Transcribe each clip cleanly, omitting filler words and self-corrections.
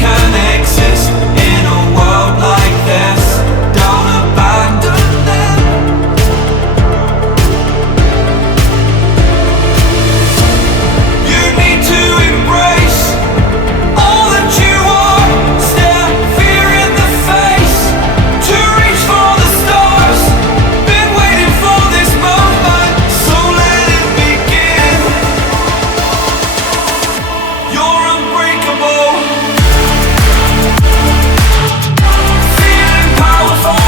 can exist in a world like this. Don't abandon them. You need to embrace all that you are. Stare fear in the face to reach for the stars. Been waiting for this moment, so let it begin. You're unbreakable, feeling powerful.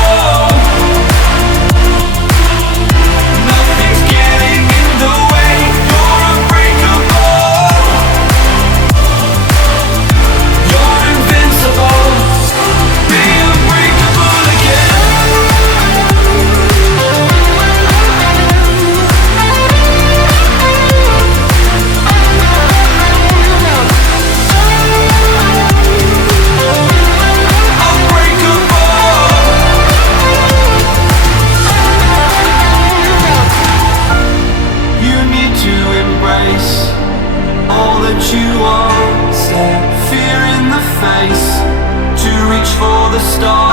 Nothing's getting in the way. You're unbreakable. You're invincible. Be unbreakable again. You need to embrace all that you are. Stare fear in the face to reach for the stars.